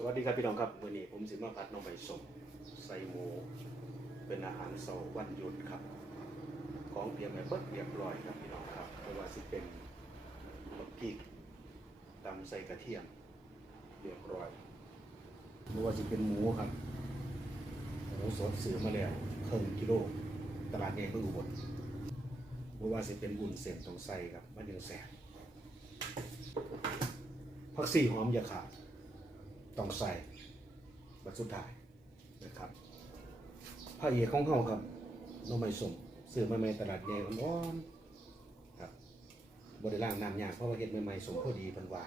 สวัสดีครับพี่น้องครับวันนี้ผมสิมาผัดน้องใบสมใส่หมูเป็นอาหารเสาร์วันหยุดครับ ของเตรียมไว้เบิดเรียบร้อยครับพี่น้องครับไม่ว่าสิเป็นบักพริกตำใส่กระเทียมเรียบร้อยไม่ว่าจะเป็นหมูครับหมูสดซื้อมาแล้วครึ่งกิโลตลาดเองเพิ่งอุบลไม่ว่าจะเป็นบุญเส้นต้องใส่ครับมันยังแสบผักชีหอมอย่าขาด ต้องใส่บัดสุดท้ายนะครับผ้าเอกของเขาครับน้องไม้สมซื้อมาใหม่ตลาดใหญ่ร้อนๆครับบริล่างน้ำยางเพราะว่าเห็ดใหม่ๆสมพอดีพันว่า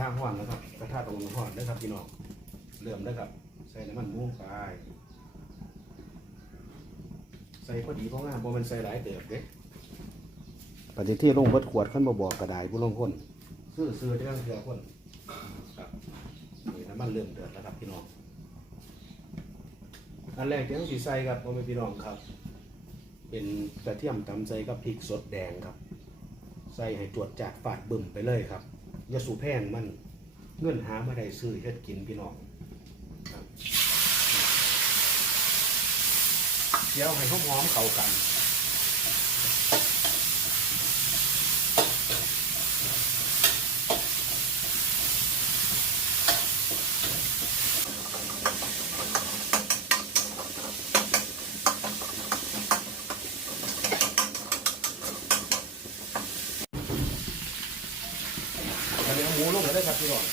ระทะห้อนนะครับ กระทะตรงห้อนนะครับพี่น้องเริ่มแล้วครับ ใส่น้ำมันหมูไปใส่พอดีเพราะงามเพราะมันใส่หลายเติบเด้ปฏิที่ลงเบิดขวดขั้นบ่บอกกระดายผู้ลงคนซื้อซื้อจะกันเถื่อคนครับนี่น้ำมันเริ่มเดือดแล้วครับพี่น้องอันแรกที่ต้องสีใส่ครับพ่อแม่พี่น้องครับ เป็นกระเทียมตำใส่กับพริกสดแดงครับ ใส่ให้จวดจากฝาดบึ่มไปเลยครับอ ยาสูแพงมันเงื่อนหามาได้ซื้อเฮ็ดกินพี่น้องเดี๋ยวให้หอมๆเข้ากัน ลงเลยครับพี่น้อง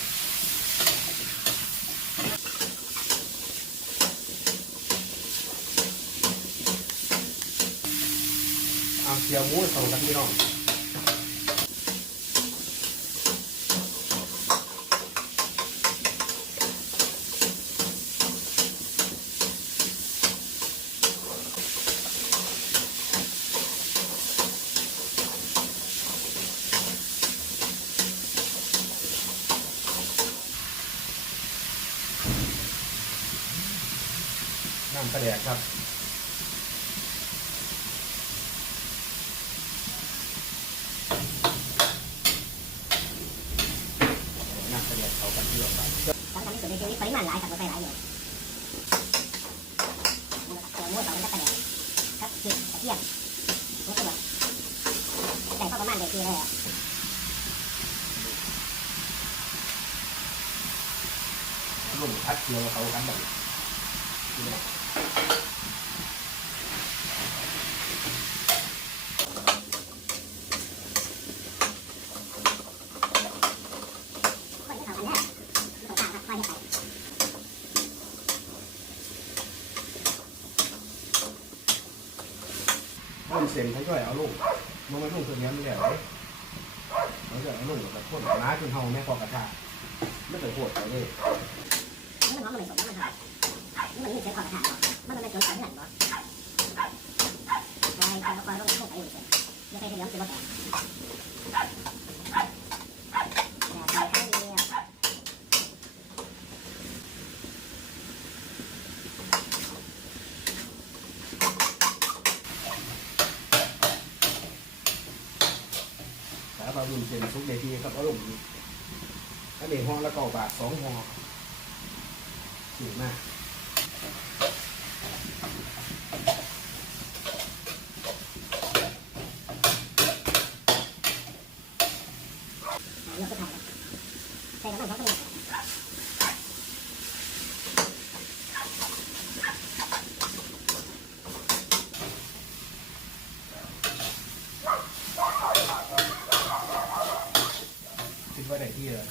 เอาเสียวหมูให้เข้ากันพี่น้อง น้ำกระแดกครับน้ำกระแดกเขากันพี่น้องครับสำคัญที่สุดในชีวิตปริมาณหลายกับบ่ใส่หลายเลยเกี่ยวม้วนสองมันจะกระเด็นครับพริกกระเทียมม้วนตัวแต่พอประมาณเด็กทีเลยอะลงพัดเกี่ยวเขากันแบบนี่นะ ค่อยจะเข้ากันแน่ตรงกลางครับค่อยจะไป ต้นเซ็นเขาช่วยเอาลูกลงไปลูกตัวนี้มันแล้วเลยเขาจะเอาลูกกับพ่นน้าจนเฮาแม่กอกระทาไม่ต้องปวดเลยนี่มันน้องมันเลยสมน้ำมันหายนี่มันมีเสียงขอดขาดมันมันไม่สนใจเท่าไหร่บ่คอยคอยคอยต้องเข้าไปอยู่เฉยอย่าไปเฉลียวสิบ่แตกแต่คอยข้างเดียว แต่าบุญเส้นซุกในทีครับเอาลงอีกอันนี้ห่อละเก้าบาทสองห่อสูงมากเราก็ถ่ายใส่น้ำมันเขาต้งคิด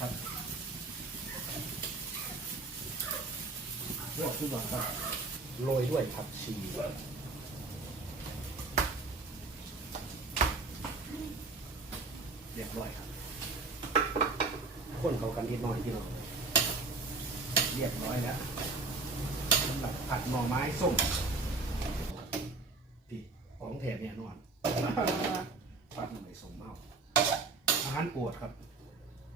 ว่าได้ที่แล้วครับลวกขึ้นก่อนครับโรยด้วยผักชีเรียบร้อยครับคนเขากันนิดหน่อยพี่น้องเรียบร้อยแล้วสำหรับผัดหน่อไม้ส้มพี่ของแถมเนี่ยนอนผัดหน่อไม้ส้มเมาอาหารโปรดครับ